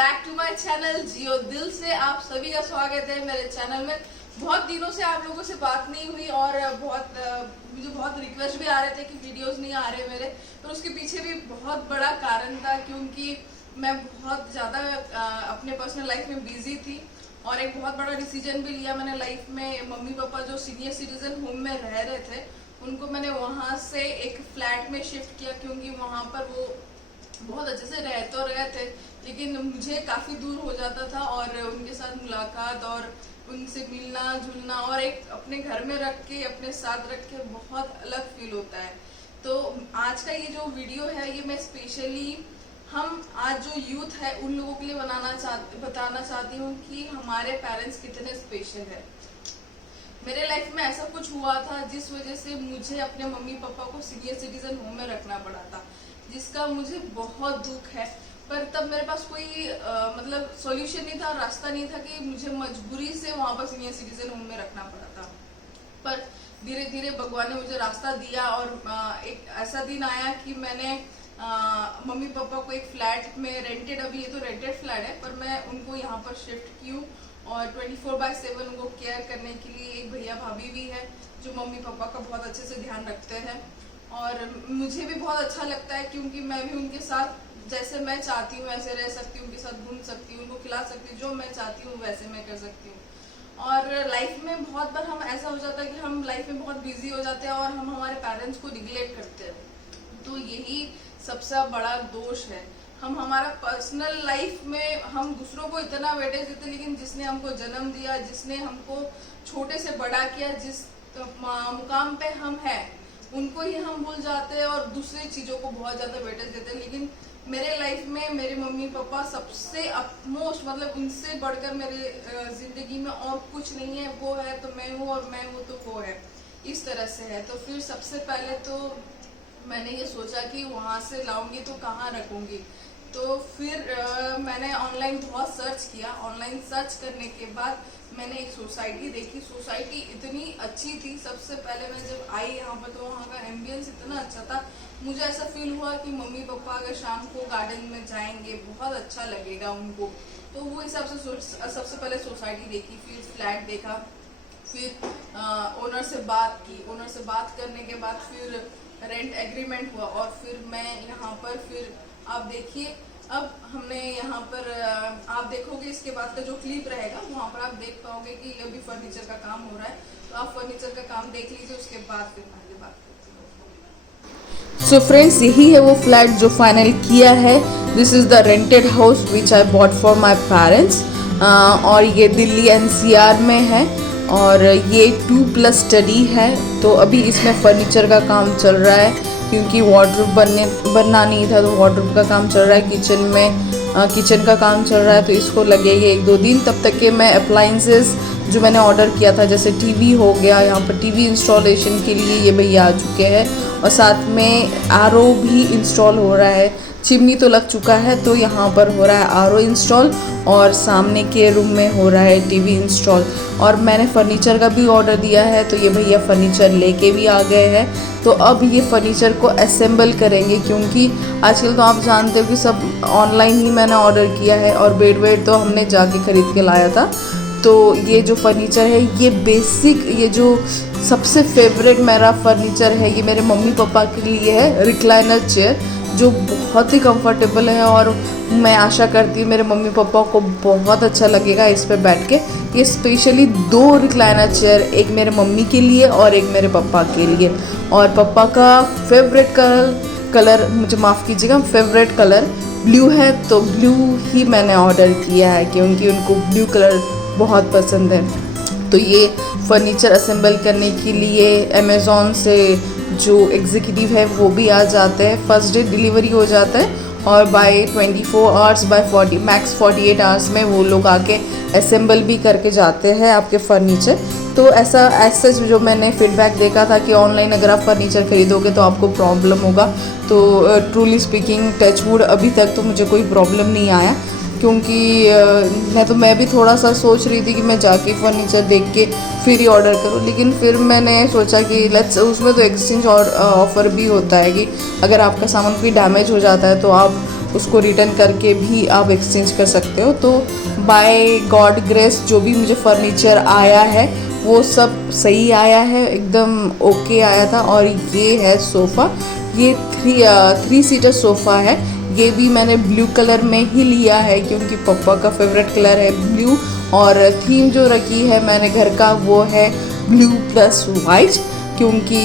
Back to my channel जियो दिल से आप सभी का स्वागत है मेरे चैनल में। बहुत दिनों से आप लोगों से बात नहीं हुई और मुझे बहुत रिक्वेस्ट भी आ रहे थे कि वीडियोस नहीं आ रहे मेरे, तो उसके पीछे भी बहुत बड़ा कारण था क्योंकि मैं बहुत ज़्यादा अपने पर्सनल लाइफ में बिजी थी और एक बहुत बड़ा डिसीजन भी लिया मैंने लाइफ में। मम्मी पापा जो सीनियर सिटीजन होम में रह रहे थे उनको मैंने वहाँ से एक फ्लैट में शिफ्ट किया क्योंकि वहाँ पर वो बहुत अच्छे से रह तो रहे थे लेकिन मुझे काफ़ी दूर हो जाता था और उनके साथ मुलाकात और उनसे मिलना जुलना और एक अपने घर में रख के अपने साथ रख के बहुत अलग फील होता है। तो आज का ये जो वीडियो है ये मैं स्पेशली हम आज जो यूथ है उन लोगों के लिए बताना चाहती हूँ कि हमारे पेरेंट्स कितने स्पेशल है। मेरे लाइफ में ऐसा कुछ हुआ था जिस वजह से मुझे अपने मम्मी पापा को सीनियर सिटीजन होम में रखना पड़ा था, जिसका मुझे बहुत दुख है। पर तब मेरे पास कोई मतलब सॉल्यूशन नहीं था, रास्ता नहीं था कि मुझे मजबूरी से वहाँ पर सीनियर सिटीजन होम में रखना पड़ा था। पर धीरे धीरे भगवान ने मुझे रास्ता दिया और एक ऐसा दिन आया कि मैंने मम्मी पापा को एक फ्लैट में रेंटेड, अभी ये तो रेंटेड फ्लैट है पर मैं उनको यहाँ पर शिफ्ट की हूँ और 24/7 उनको केयर करने के लिए एक भैया भाभी भी है जो मम्मी पापा का बहुत अच्छे से ध्यान रखते हैं और मुझे भी बहुत अच्छा लगता है क्योंकि मैं भी उनके साथ जैसे मैं चाहती हूँ ऐसे रह सकती हूँ, उनके साथ घूम सकती हूँ, उनको खिला सकती हूँ, जो मैं चाहती हूँ वैसे मैं कर सकती हूँ। और लाइफ में बहुत बार हम ऐसा हो जाता है कि हम लाइफ में बहुत बिजी हो जाते हैं और हम हमारे पेरेंट्स को निगलेक्ट करते हैं, तो यही सबसे बड़ा दोष है। हम हमारा पर्सनल लाइफ में हम दूसरों को इतना वेटेज देते लेकिन जिसने हमको जन्म दिया, जिसने हमको छोटे से बड़ा किया, जिस मुकाम पे हम हैं उनको ही हम भूल जाते हैं और दूसरी चीज़ों को बहुत ज़्यादा वेटेज देते हैं। लेकिन मेरे लाइफ में मेरे मम्मी पापा सबसे अपमोस्ट, मतलब उनसे बढ़कर मेरे ज़िंदगी में और कुछ नहीं है। वो है तो मैं हूँ और मैं हूँ तो वो है, इस तरह से है। तो फिर सबसे पहले तो मैंने ये सोचा कि वहाँ से लाऊंगी तो कहाँ रखूँगी, तो फिर मैंने ऑनलाइन बहुत सर्च किया। ऑनलाइन सर्च करने के बाद मैंने एक सोसाइटी देखी। सोसाइटी इतनी अच्छी थी। सबसे पहले मैं जब आई यहाँ पर तो वहाँ का एम्बियंस इतना अच्छा था, मुझे ऐसा फील हुआ कि मम्मी पापा अगर शाम को गार्डन में जाएंगे बहुत अच्छा लगेगा उनको। तो वो हिसाब से सबसे पहले सोसाइटी देखी, फिर फ्लैट देखा, फिर ओनर से बात की। ओनर से बात करने के बाद फिर रेंट एग्रीमेंट हुआ और फिर मैं यहाँ पर फिर आप देखिए अब हमने यहाँ पर आप देखोगे इसके बाद का जो क्लिप रहेगा वहाँ पर आप देख पाओगे कि अभी फर्नीचर का काम हो रहा है। तो आप फर्नीचर का काम देख लीजिए, उसके बाद फिर आगे बात करते हैं। सो फ्रेंड्स, यही है वो फ्लैट जो फाइनल किया है। This is the rented house which I bought for my parents और ये दिल्ली NCR में है और ये 2+ स्टडी है। तो अभी इसमें फर्नीचर का काम चल रहा है क्योंकि वार्डरोब बनना नहीं था तो वार्डरोब का काम चल रहा है। किचन का काम चल रहा है तो इसको लगेगा 1-2 दिन। तब तक के मैं अप्लाइंसेस जो मैंने ऑर्डर किया था जैसे टीवी हो गया, यहाँ पर टीवी इंस्टॉलेशन के लिए ये भैया आ चुके हैं और साथ में RO भी इंस्टॉल हो रहा है। चिमनी तो लग चुका है तो यहाँ पर हो रहा है RO इंस्टॉल और सामने के रूम में हो रहा है टीवी इंस्टॉल। और मैंने फर्नीचर का भी ऑर्डर दिया है तो ये भैया फर्नीचर लेके भी आ गए हैं। तो अब ये फर्नीचर को असेंबल करेंगे क्योंकि आजकल तो आप जानते हो कि सब ऑनलाइन ही मैंने ऑर्डर किया है और बेड तो हमने जाके ख़रीद के लाया था। तो ये जो फर्नीचर है ये बेसिक, ये जो सबसे फेवरेट मेरा फर्नीचर है ये मेरे मम्मी पापा के लिए है, रिक्लाइनर चेयर जो बहुत ही कंफर्टेबल है और मैं आशा करती हूँ मेरे मम्मी पापा को बहुत अच्छा लगेगा इस पर बैठ के। ये स्पेशली 2 रिक्लाइनर चेयर, एक मेरे मम्मी के लिए और एक मेरे पापा के लिए। और पापा का फेवरेट कलर मुझे माफ़ कीजिएगा, फेवरेट कलर ब्लू है तो ब्लू ही मैंने ऑर्डर किया है क्योंकि उनको ब्लू कलर बहुत पसंद है। तो ये फर्नीचर असेंबल करने के लिए अमेज़ॉन से जो एग्जीक्यूटिव है वो भी आ जाते हैं। फर्स्ट डे डिलीवरी हो जाता है और by 24 hours by max 48 hours में वो लोग आके असेंबल भी करके जाते हैं आपके फर्नीचर। तो ऐसा जो मैंने फीडबैक देखा था कि ऑनलाइन अगर आप फर्नीचर खरीदोगे तो आपको प्रॉब्लम होगा, तो ट्रूली स्पीकिंग टच वुड अभी तक तो मुझे कोई प्रॉब्लम नहीं आया क्योंकि मैं भी थोड़ा सा सोच रही थी कि मैं जाके फर्नीचर देख के फिर ही ऑर्डर करूँ। लेकिन फिर मैंने सोचा कि उसमें तो एक्सचेंज और ऑफ़र भी होता है कि अगर आपका सामान कोई डैमेज हो जाता है तो आप उसको रिटर्न करके भी आप एक्सचेंज कर सकते हो। तो बाय गॉड ग्रेस जो भी मुझे फर्नीचर आया है वो सब सही आया है, एकदम ओके आया था। और ये है सोफ़ा, ये थ्री सीटर सोफ़ा है। ये भी मैंने ब्लू कलर में ही लिया है क्योंकि पापा का फेवरेट कलर है ब्लू। और थीम जो रखी है मैंने घर का वो है ब्लू प्लस वाइट, क्योंकि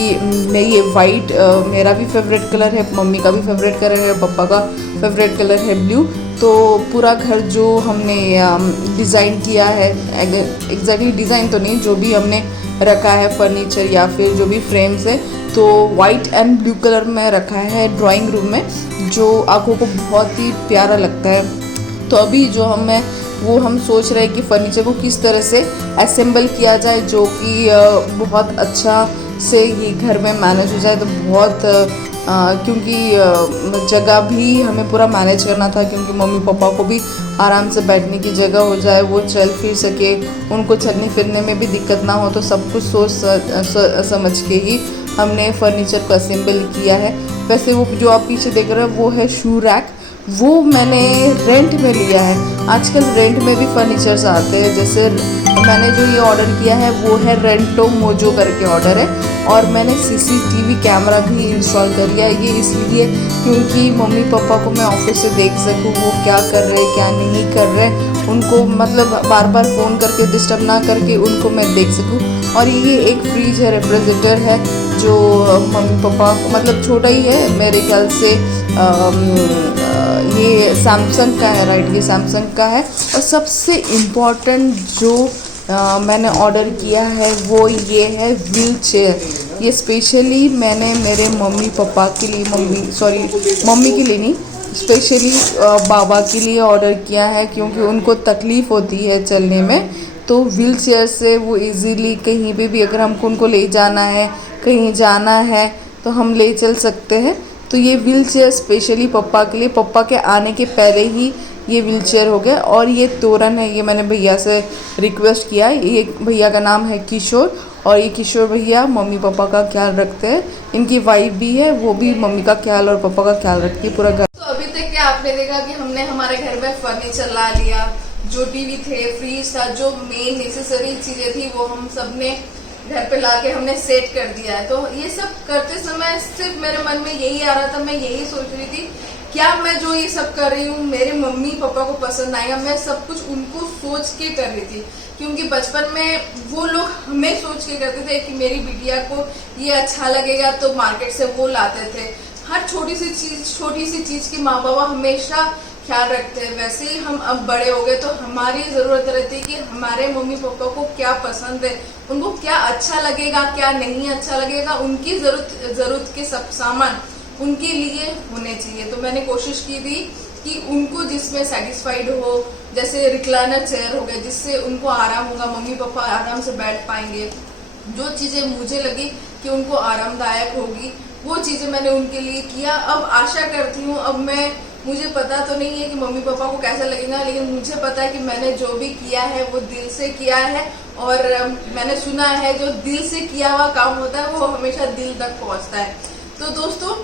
मेरी ये वाइट मेरा भी फेवरेट कलर है, मम्मी का भी फेवरेट कलर है, पापा का फेवरेट कलर है ब्लू। तो पूरा घर जो हमने डिज़ाइन किया है, एग्जैक्टली डिज़ाइन तो नहीं, जो भी हमने रखा है फर्नीचर या फिर जो भी फ्रेम्स है, तो वाइट एंड ब्लू कलर में रखा है ड्राइंग रूम में, जो आंखों को बहुत ही प्यारा लगता है। तो अभी जो हम सोच रहे हैं कि फर्नीचर को किस तरह से असेंबल किया जाए जो कि बहुत अच्छा से ये घर में मैनेज हो जाए। तो बहुत क्योंकि जगह भी हमें पूरा मैनेज करना था, क्योंकि मम्मी पापा को भी आराम से बैठने की जगह हो जाए, वो चल फिर सके, उनको चलने फिरने में भी दिक्कत ना हो। तो सब कुछ सोच समझ के ही हमने फर्नीचर को असेंबल किया है। वैसे वो जो आप पीछे देख रहे हो वो है शू रैक, वो मैंने रेंट में लिया है। आजकल रेंट में भी फर्नीचर्स आते हैं। जैसे मैंने जो ये ऑर्डर किया है वो है रेंटो मोजो करके ऑर्डर है, और मैंने CCTV कैमरा भी इंस्टॉल कर लिया है। ये इसलिए क्योंकि मम्मी पापा को मैं ऑफिस से देख सकूँ वो क्या कर रहे हैं क्या नहीं कर रहे, उनको मतलब बार बार फ़ोन करके डिस्टर्ब ना करके उनको मैं देख सकूँ। और ये एक फ्रिज है, रेफ्रिजरेटर है, जो मम्मी पापा मतलब छोटा ही है मेरे ख्याल से, ये सैमसंग का है, राइट, ये सैमसंग का है। और सबसे इम्पॉर्टेंट जो मैंने ऑर्डर किया है वो ये है व्हील चेयर। ये स्पेशली मैंने मेरे मम्मी पापा के लिए, मम्मी के लिए नहीं, स्पेशली बाबा के लिए ऑर्डर किया है, क्योंकि उनको तकलीफ़ होती है चलने में। तो व्हील चेयर से वो इजीली कहीं पे भी अगर हमको उनको ले जाना है, कहीं जाना है, तो हम ले चल सकते हैं। तो ये व्हील चेयर स्पेशली पापा के लिए, पापा के आने के पहले ही ये व्हील चेयर हो गया। और ये तोरण है, ये मैंने भैया से रिक्वेस्ट किया है। ये भैया का नाम है किशोर, और ये किशोर भैया मम्मी पापा का ख्याल रखते हैं। इनकी वाइफ भी है, वो भी मम्मी का ख्याल और पापा का ख्याल रखती है पूरा घर। तो अभी तक क्या आपने देखा कि हमने हमारे घर में फर्नीचर ला लिया, जो टीवी थे, फ्रिज था, जो मेन नेसेसरी चीजें थी वो हम सब ने घर पे लाके हमने सेट कर दिया है। तो ये सब करते समय सिर्फ मेरे मन में यही आ रहा था, मैं यही सोच रही थी क्या मैं जो ये सब कर रही हूँ मेरे मम्मी पापा को पसंद आएगा। मैं सब कुछ उनको सोच के कर रही थी, क्योंकि बचपन में वो लोग हमें सोच के करते थे कि मेरी बिटिया को ये अच्छा लगेगा, तो मार्केट से वो लाते थे। हर छोटी सी चीज की माँ बाबा हमेशा ख्याल रखते हैं। वैसे ही हम अब बड़े हो गए तो हमारी जरूरत रहती है कि हमारे मम्मी पापा को क्या पसंद है, उनको क्या अच्छा लगेगा, क्या नहीं अच्छा लगेगा, उनकी जरूरत के सब सामान उनके लिए होने चाहिए। तो मैंने कोशिश की थी कि उनको जिसमें सेटिस्फाइड हो, जैसे रिक्लाइनर चेयर हो गया जिससे उनको आराम होगा, मम्मी पापा आराम से बैठ पाएंगे। जो चीजें मुझे लगी कि उनको आरामदायक होगी वो चीजें मैंने उनके लिए किया। अब आशा करती हूँ, अब मुझे पता तो नहीं है कि मम्मी पापा को कैसा लगेगा, लेकिन मुझे पता है कि मैंने जो भी किया है वो दिल से किया है। और मैंने सुना है जो दिल से किया हुआ काम होता है वो हमेशा दिल तक पहुंचता है। तो दोस्तों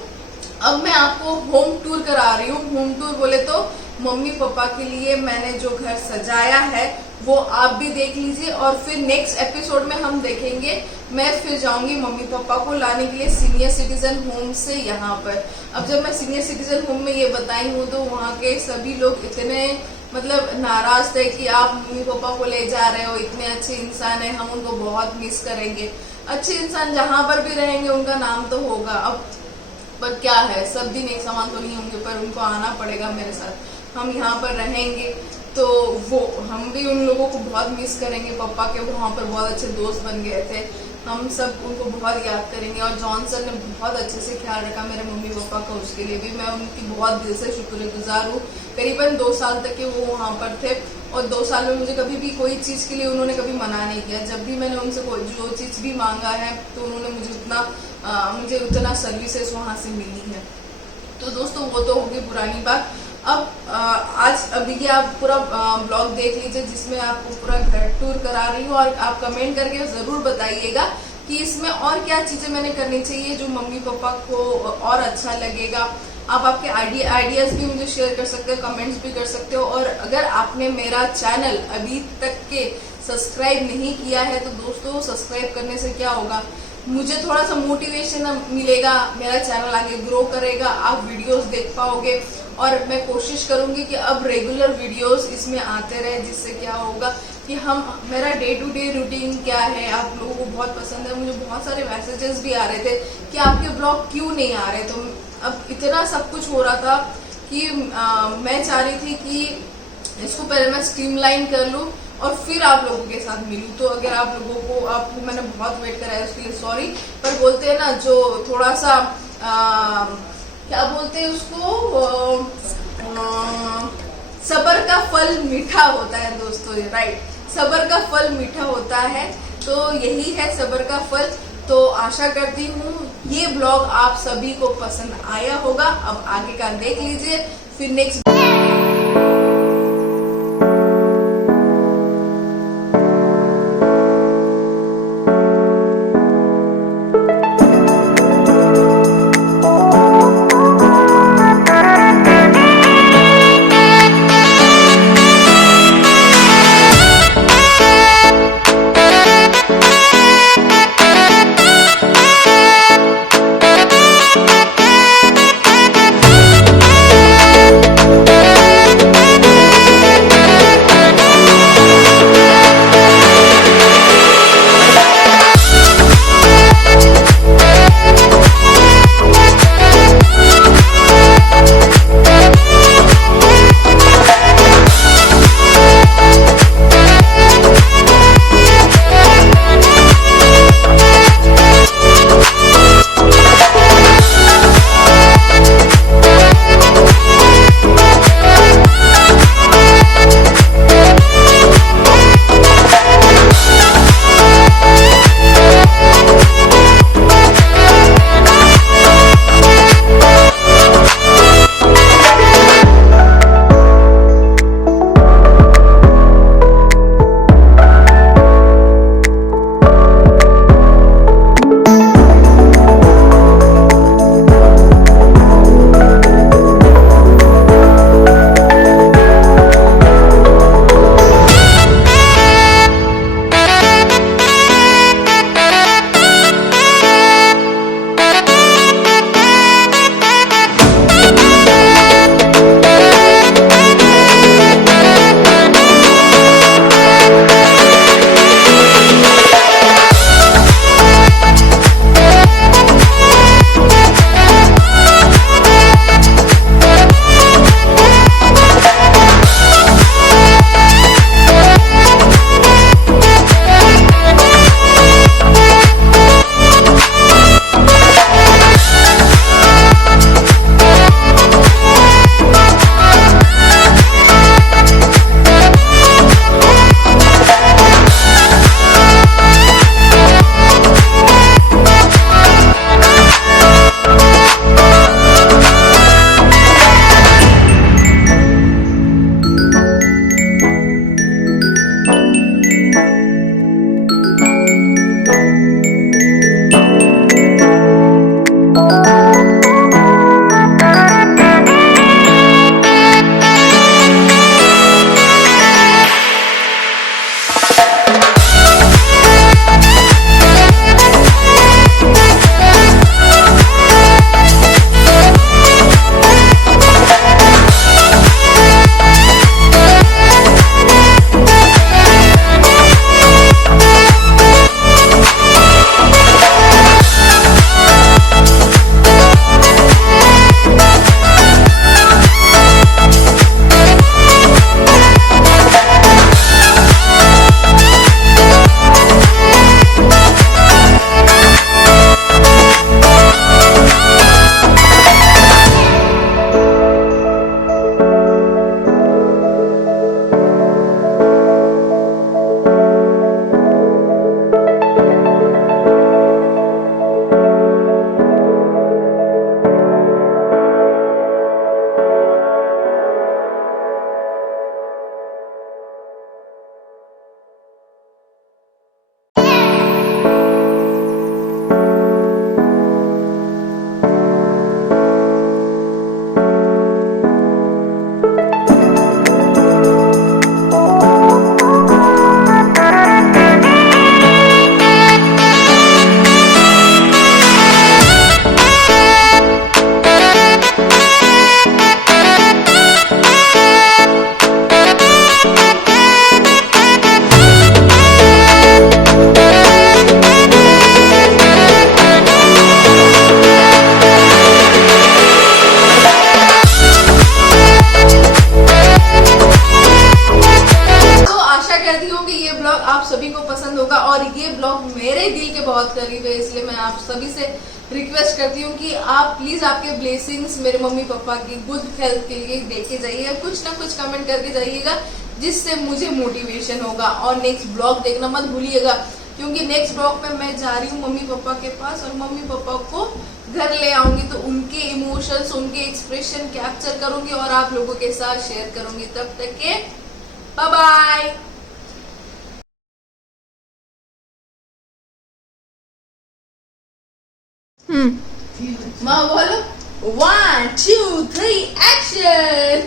अब मैं आपको होम टूर करा रही हूँ। होम टूर बोले तो मम्मी पापा के लिए मैंने जो घर सजाया है वो आप भी देख लीजिए, और फिर नेक्स्ट एपिसोड में हम देखेंगे मैं फिर जाऊंगी मम्मी पापा को लाने के लिए सीनियर सिटीजन होम से यहाँ पर। अब जब मैं सीनियर सिटीजन होम में ये बताई हूँ तो वहाँ के सभी लोग इतने मतलब नाराज थे कि आप मम्मी पापा को ले जा रहे हो, इतने अच्छे इंसान है, हम उनको बहुत मिस करेंगे। अच्छे इंसान जहाँ पर भी रहेंगे उनका नाम तो होगा। अब पर क्या है, सब दिन एक समान तो नहीं होंगे, पर उनको आना पड़ेगा मेरे साथ। हम यहाँ पर रहेंगे तो वो हम भी उन लोगों को बहुत मिस करेंगे। पापा के वहाँ पर बहुत अच्छे दोस्त बन गए थे, हम सब उनको बहुत याद करेंगे। और जॉनसन ने बहुत अच्छे से ख्याल रखा मेरे मम्मी पापा का, उसके लिए भी मैं उनकी बहुत दिल से शुक्रगुजार हूँ। करीबन 2 साल तक के वो वहाँ पर थे, और 2 साल में मुझे कभी भी कोई चीज़ के लिए उन्होंने कभी मना नहीं किया। जब भी मैंने उनसे कोई जो चीज़ भी मांगा है तो उन्होंने मुझे उतना सर्विसेज वहाँ से मिली है। तो दोस्तों वो तो होगी पुरानी बात। अब अभी ये आप पूरा ब्लॉग देख लीजिए जिसमें आपको पूरा घर टूर करा रही हूँ, और आप कमेंट करके ज़रूर बताइएगा कि इसमें और क्या चीज़ें मैंने करनी चाहिए जो मम्मी पापा को और अच्छा लगेगा। आप आपके आइडियाज़ भी मुझे शेयर कर सकते हो, कमेंट्स भी कर सकते हो। और अगर आपने मेरा चैनल अभी तक के सब्सक्राइब नहीं किया है तो दोस्तों सब्सक्राइब करने से क्या होगा, मुझे थोड़ा सा मोटिवेशन मिलेगा, मेरा चैनल आगे ग्रो करेगा, आप वीडियोस देख पाओगे। और मैं कोशिश करूंगी कि अब रेगुलर वीडियोस इसमें आते रहे, जिससे क्या होगा कि मेरा डे टू डे रूटीन क्या है आप लोगों को बहुत पसंद है। मुझे बहुत सारे मैसेजेस भी आ रहे थे कि आपके ब्लॉग क्यों नहीं आ रहे, तो अब इतना सब कुछ हो रहा था कि मैं चाह रही थी कि इसको पहले मैं स्ट्रीमलाइन कर लूँ और फिर आप लोगों के साथ मिलूं। तो अगर आप लोगों को आपको मैंने बहुत वेट कराया उसके लिए सॉरी, पर बोलते हैं ना जो थोड़ा सा क्या बोलते हैं उसको, सब्र का फल मीठा होता है दोस्तों, राइट, सब्र का फल मीठा होता है, तो यही है सब्र का फल। तो आशा करती हूँ ये ब्लॉग आप सभी को पसंद आया होगा। अब आगे का देख लीजिए, फिर नेक्स्ट ब्लॉग मेरे दिल के बहुत करीब है, इसलिए मैं आप सभी से रिक्वेस्ट करती हूँ कि आप प्लीज आपके ब्लेसिंग्स मेरे मम्मी पापा की गुड हेल्थ के लिए देके जाइएगा, कुछ ना कुछ कमेंट करके जाइएगा, जिससे मुझे मोटिवेशन होगा। और नेक्स्ट ब्लॉग देखना मत भूलिएगा, क्योंकि नेक्स्ट ब्लॉग में मैं जा रही हूँ मम्मी पापा के पास और मम्मी पापा को घर ले आऊंगी, तो उनके इमोशंस, उनके एक्सप्रेशन कैप्चर करूंगी और आप लोगों के साथ शेयर करूंगी। तब तक के बाय बाय। माँ बोलो 1 2 3 एक्शन।